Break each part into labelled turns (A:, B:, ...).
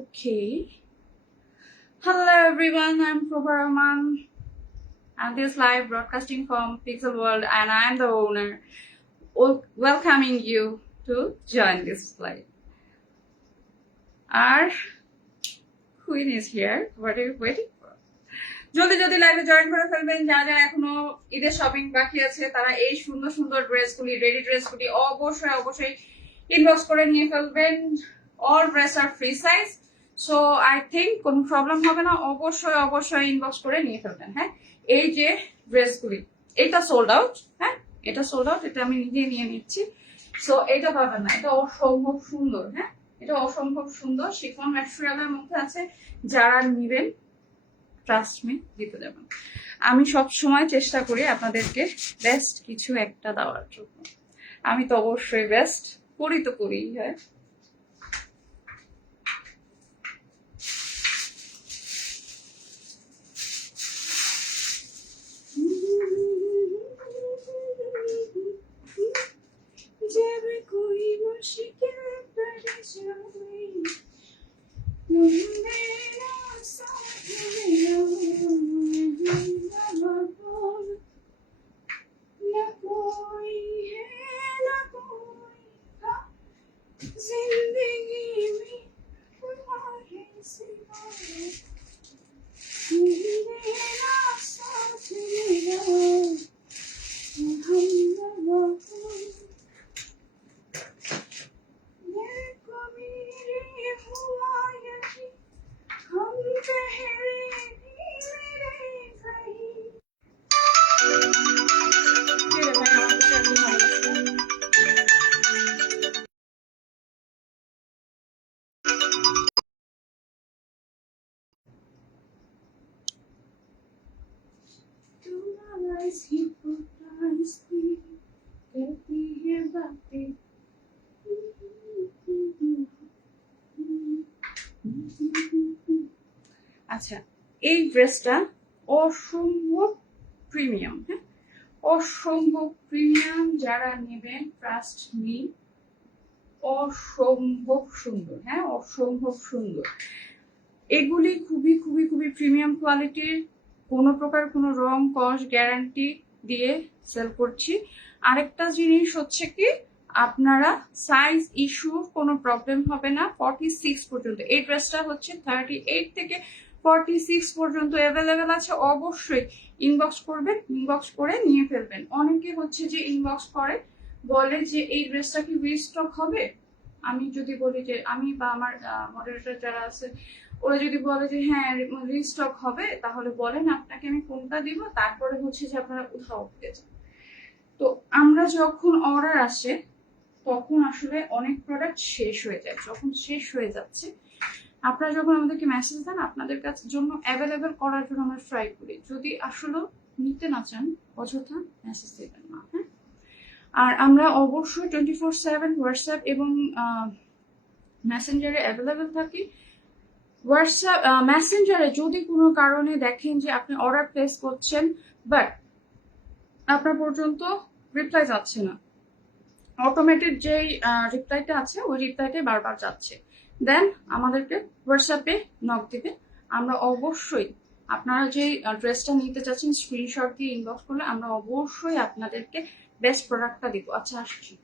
A: Okay. Hello everyone, I'm Prabha Rahman. And this live broadcasting from Pixel World, and I'm the owner. Welcoming you to join this live. Our queen is here. What are you waiting for? জলদি জলদি লাইভে join করে ফেলবেন যারা যারা এখনও ঈদের shopping বাকি আছে তারা এই সুন্দর সুন্দর ড্রেসগুলি রেডি ড্রেসগুলি অবশ্যই অবশ্যই ইনবক্স করে নিয়ে ফেলবেন all dress R free size so I think কোনো প্রবলেম হবে না। অবশ্যই অবশ্যই ইনবক্স করে নিয়ে ফেলবেন হ্যাঁ? এই যে ড্রেসগুলি এটা সোল্ড আউট হ্যাঁ? এটা সোল্ড আউট এটা আমি নিজে নিয়ে নিচ্ছি। সো এটা পাবেন না। এটা অসম্ভব সুন্দর হ্যাঁ? এটা অসম্ভব সুন্দর। শিফন ম্যাটেরিয়ালের মধ্যে আছে। যারা নিবেন ট্রাস্ট মি দিতে যাবেন আমি সব সময় চেষ্টা করি আপনাদেরকে বেস্ট কিছু একটা দেওয়ার জন্য। আমি তো অবশ্যই বেস্ট করি তো করি হ্যাঁ? ড্রেসটা? অসম্ভব প্রিমিয়াম হ্যাঁ? অসম্ভব প্রিমিয়াম যারা নেবেন ট্রাস্ট মি অসম্ভব সুন্দর হ্যাঁ? অসম্ভব সুন্দর। এগুলি খুবই খুবই খুবই প্রিমিয়াম কোয়ালিটির, কোনো প্রকার কোনো রং কস গ্যারান্টি দিয়ে সেল করছি। আরেকটা জিনিস হচ্ছে কি, আপনারা সাইজ ইস্যুর কোনো প্রবলেম হবে না ফর্টি সিক্স পর্যন্ত। এই ড্রেসটা হচ্ছে থার্টি এইট থেকে ফর্টি সিক্স পর্যন্ত অ্যাভেলেবেল আছে, অবশ্যই ইনবক্স করবেন ইনবক্স করে নিয়ে ফেলবেন। অনেকে হচ্ছে যে ইনবক্স করে, বলে যে এই ড্রেসটা কি রিস্টক হবে? আমি যদি বলি যে, আমি বা আমার মডারেটর যারা আছে, ওরা যদি বলে যে হ্যাঁ রিস্টক হবে, তাহলে বলেন আপনাকে আমি কোনটা দিব, তারপরে হচ্ছে যে আপনারা উঠাও পেয়ে যান। তো আমরা যখন অর্ডার আসে, তখন আসলে অনেক প্রোডাক্ট শেষ হয়ে যায়। যখন শেষ হয়ে যাচ্ছে আপনারা যখন আমাদেরকে মেসেজ দেন, আপনাদের কাছে জন্য অ্যাভেলেবেল করার জন্য আমরা ট্রাই করি। যদি আসলে নিতে না চান, অযথা মেসেজ দেবেন না হ্যাঁ? আর আমরা অবশ্যই টোয়েন্টি ফোর সেভেন হোয়াটসঅ্যাপ এবং মেসেঞ্জারে অ্যাভেলেবেল থাকি। হোয়াটসঅ্যাপ মেসেঞ্জারে যদি কোনো কারণে দেখেন যে আপনি অর্ডার প্লেস করছেন বাট আপনার পর্যন্ত রিপ্লাই যাচ্ছে না অটোমেটেড যেই রিপ্লাইটা আছে, ওই রিপ্লাইটাই বারবার যাচ্ছে। দেন আমাদেরকে হোয়াটসঅ্যাপে নক দিবে। আমরা অবশ্যই আপনারা যে ড্রেসটা নিতে চাচ্ছেন স্ক্রিনশট দিয়ে ইনবক্স করলে আমরা অবশ্যই আপনাদেরকে বেস্ট প্রোডাক্টটা দিব। আচ্ছা আসছি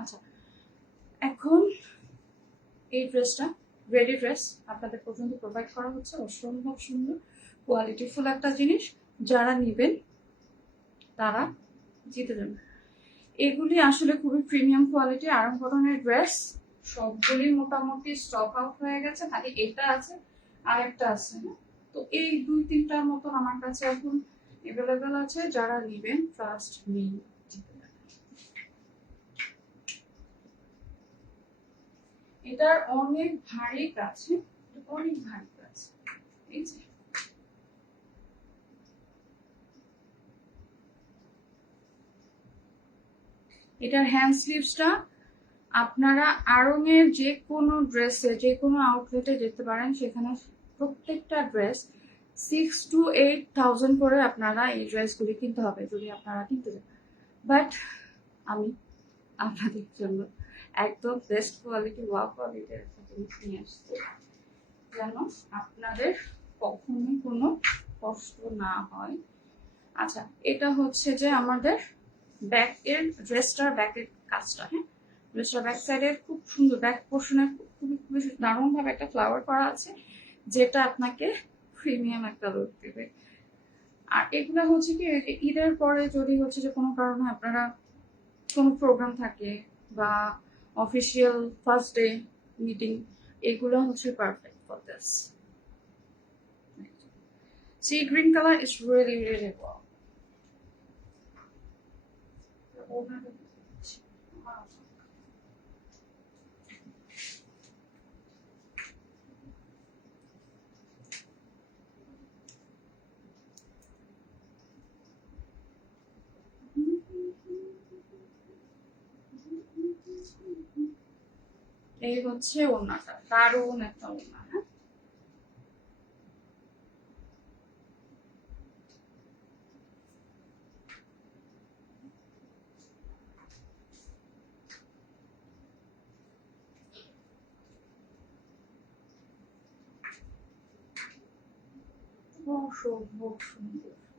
A: আচ্ছা এখন এই ড্রেসটা রেডি ড্রেস আপনাদের পর্যন্ত প্রোভাইড করা হচ্ছে। অসম্ভব সুন্দর কোয়ালিটিফুল একটা জিনিস। যারা নেবেন, তারা জিতে যাবেন। এগুলি আসলে খুবই প্রিমিয়াম কোয়ালিটি আরাম ধরনের ড্রেস সবগুলি মোটামুটি স্টক আউট হয়ে গেছে। খালি এটা আছে আর একটা আছে না। তো এই দুই তিনটার মতন আমার কাছে এখন অ্যাভেলেবেল আছে। যারা নেবেন ট্রাস্ট মি জিতে যাবেন এটার অনেক ভারী কাজ? অনেক ভারী কাজ এটার হ্যান্ড স্লিভসটা আপনারা আড়ংয়ের যে কোনো ড্রেসে যে কোনো আউটলেটে যেতে পারেন, সেখানে প্রত্যেকটা dress six to eight thousand করে আপনারা এই ড্রেসগুলি কিনতে হবে, যদি আপনারা কিনতে চান বাট আমি আপনাদের জন্য একদম বেস্ট কোয়ালিটি ওয়া কোয়ালিটির একটা জিনিস নিয়ে আসছি। যেন আপনাদের কখনোই কোনো কষ্ট না হয়। আচ্ছা এটা হচ্ছে যে আমাদের ব্যাক এর ড্রেসটার ব্যাকের কাজটা হ্যাঁ? ড্রেসটার ব্যাক সাইডের খুব সুন্দর ব্যাক পোর্শনে খুবই খুবই দারুণ ভাবে একটা ফ্লাওয়ার করা আছে, যেটা আপনাকে প্রিমিয়াম একটা লুক দেবে। আর এগুলো হচ্ছে কি ঈদের পরে যদি হচ্ছে যে কোনো কারণে আপনারা কোনো প্রোগ্রাম থাকে বা অফিসিয়াল ফার্স্ট ডে মিটিং এগুলো হচ্ছে perfect for this See, green color is really, really well. এই হচ্ছে ওড়নাটা দারুণ একটা ওড়না হ্যাঁ অসম্ভব সুন্দর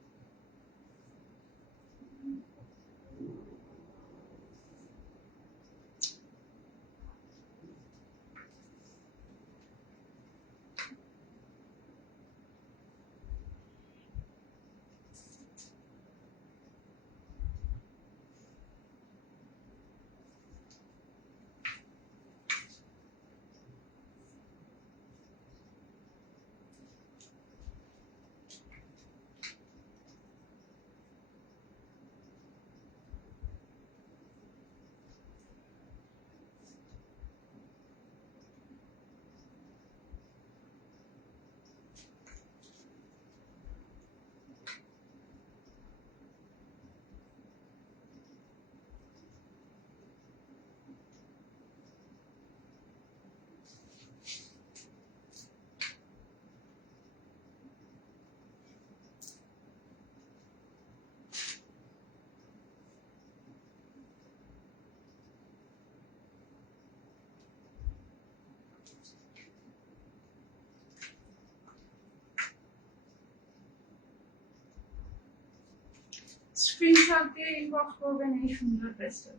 A: স্ক্রিনশট দিয়ে ইনবক্স করবেন এই সুন্দর ড্রেসটা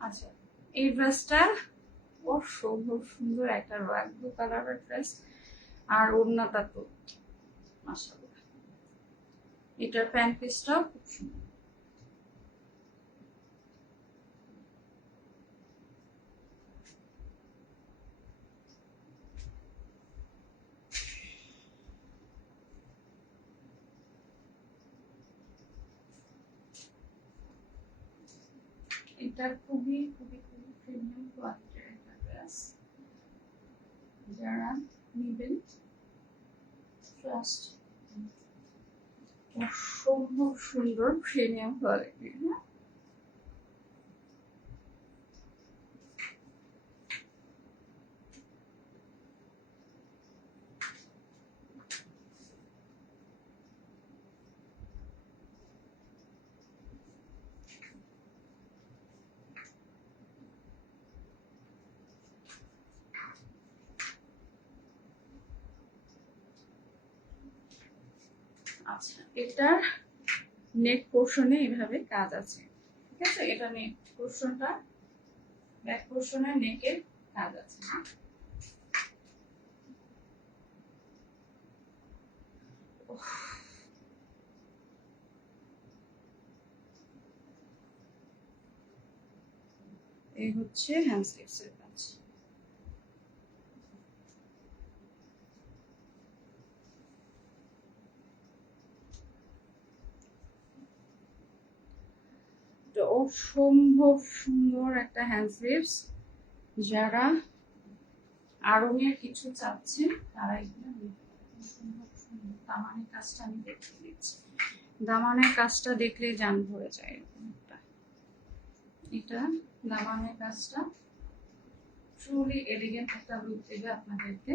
A: আচ্ছা এই ড্রেসটা অসম্ভব সুন্দর একটা রয়্যাল ব্লু কালারের ড্রেস আর ওড়নাটা তো মাশাআল্লাহ। এটার প্যান্ট পিসটাও খুব সুন্দর। এটা খুবই খুবই খুবই প্রিমিয়াম কোয়ালিটির একটা ড্রেস যারা নেবেন ট্রাস্ট অসম্ভব সুন্দর প্রিমিয়াম কোয়ালিটি হ্যাঁ? আচ্ছা এটার নেক পোর্শনে এইভাবে কাজ আছে, ঠিক আছে এটা নেক পোর্শনটা ব্যাক পোর্শনে নেকের কাজ আছে উফ। এই হচ্ছে হ্যান্ড স্লিভসের কাজ তো অসম্ভব সুন্দর একটা হ্যান্ড স্লিভস যারা আরঙের কিছু চাচ্ছেন, তারা দামানের কাজটা আমি দেখে দিচ্ছি দামানের কাজটা দেখলে জান ভরে যায় এটা দামানের কাজটা। ট্রুলি এলিগেন্ট একটা লুক দেবে আপনাদেরকে।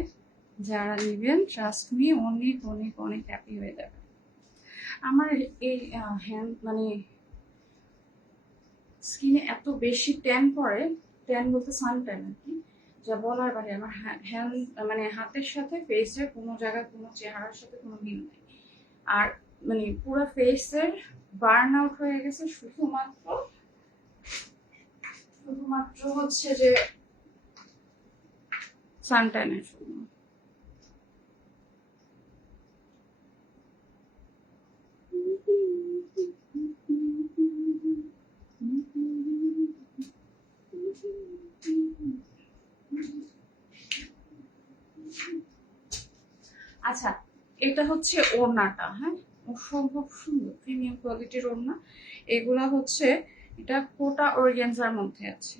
A: যারা নেবেন ট্রাস্ট মি অনেক অনেক অনেক হ্যাপি হয়ে যাবে। আমার এই হ্যান্ড মানে স্কিনে এত বেশি ট্যান পড়ে ট্যান বলতে সান ট্যান আর কি, যা বলার বাইরে আমার হ্যান্ড মানে হাতের সাথে ফেসের কোনো জায়গায় কোনো চেহারার সাথে কোনো মিল নেই। আর মানে পুরো ফেসের বার্ন আউট হয়ে গেছে শুধুমাত্র শুধুমাত্র হচ্ছে যে সানট্যানের জন্য। আচ্ছা এটা হচ্ছে ওড়নাটা হ্যাঁ? অসম্ভব সুন্দর প্রিমিয়াম কোয়ালিটির ওড়না। এগুলা হচ্ছে, এটা কোটা অর্গ্যানজার মধ্যে আছে।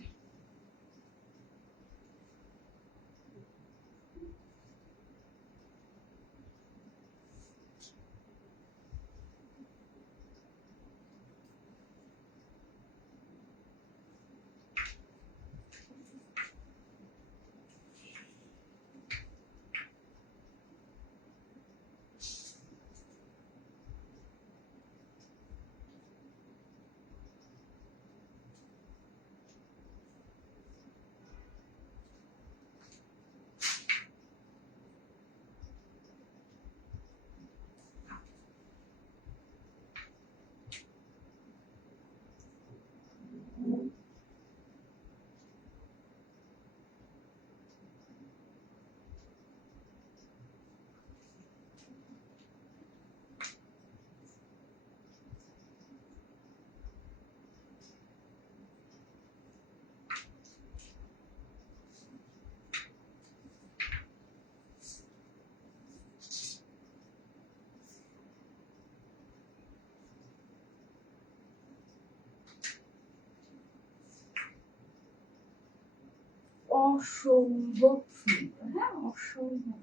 A: অসম্ভব সুন্দর হ্যাঁ অসম্ভব।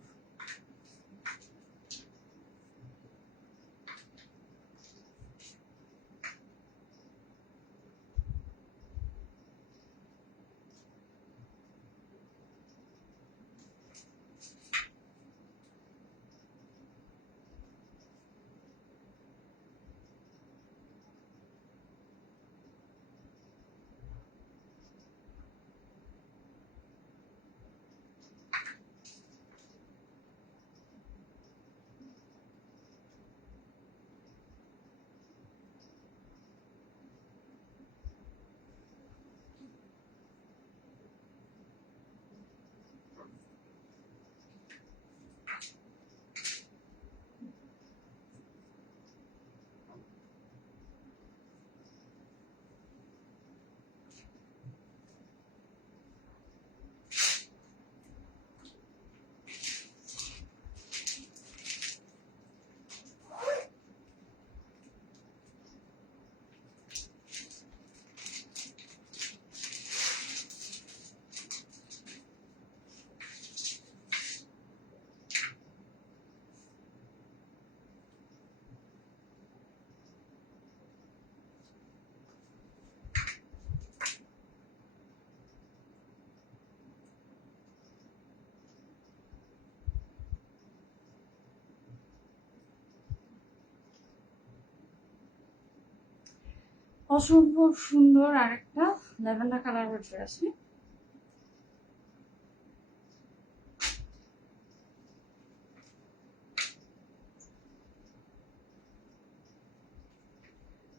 A: অসম্ভব সুন্দর আরেকটা ল্যাভেন্ডার কালারের ড্রেস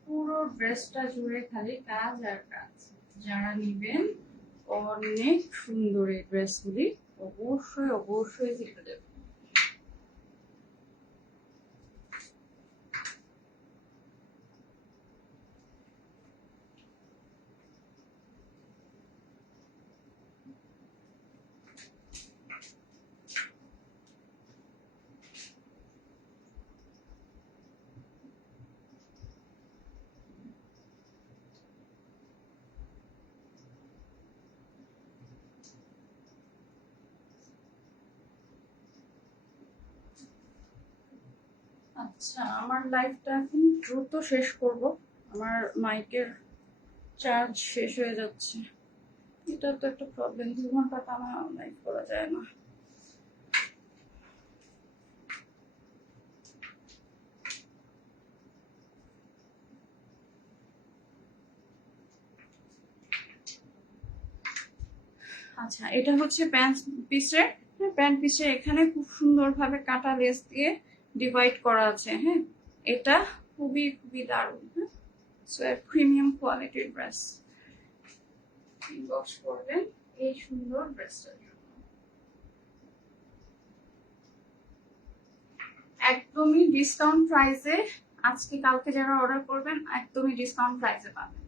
A: পুরো ড্রেসটা জুড়ে খালি কাজ আর কাজ। যারা নিবেন অনেক সুন্দর এই ড্রেসগুলি। অবশ্যই অবশ্যই দেখে দেবেন। আচ্ছা আমার লাইফটা এখন দ্রুত শেষ করব। আমার মাইকের চার্জ শেষ হয়ে যাচ্ছে। এটা তো একটা প্রবলেম দু ঘণ্টা টানা লাইভ করা যায় না। আচ্ছা এটা হচ্ছে প্যান্ট পিসের প্যান্ট পিসের এখানে খুব সুন্দরভাবে কাটা লেস দিয়ে ডিভাইড করা আছে হ্যাঁ? এটা খুবই খুবই দারুণ হ্যাঁ? সো প্রিমিয়াম কোয়ালিটির ড্রেস ইনবক্স করবেন এই সুন্দর ড্রেসটার একদমই ডিসকাউন্ট প্রাইসে আজকে কালকে যারা অর্ডার করবেন, একদমই ডিসকাউন্ট প্রাইসে পাবেন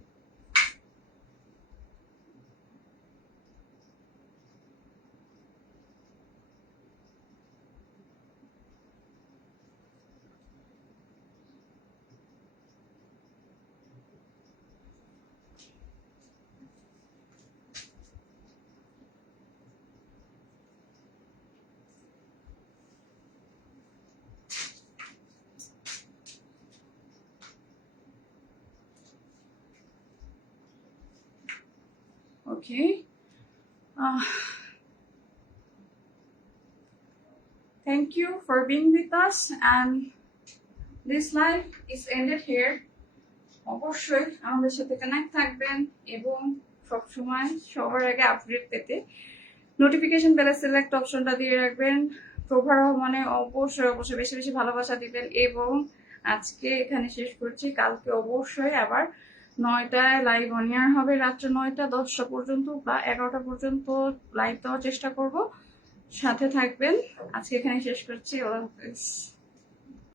A: Okay. Uh, thank you for being with us, and this live is ended here. অবশ্যই আমাদের সাথে কানেক্ট থাকবেন এবং সবসময় সবার আগে আপডেট পেতে নোটিফিকেশন বেলে সিলেক্ট অপশনটা দিয়ে রাখবেন। প্রভা রহমানে অবশ্যই অবশ্যই বেশি বেশি ভালোবাসা দিবেন এবং আজকে এখানে শেষ করছি। কালকে অবশ্যই আবার নয়টায় লাইভ অনিয়ার হবে, রাত্রে নয়টা, দশটা পর্যন্ত বা এগারোটা পর্যন্ত লাইভ দেওয়ার চেষ্টা করব। সাথে থাকবেন। আজকে এখানে শেষ করছি। ওরা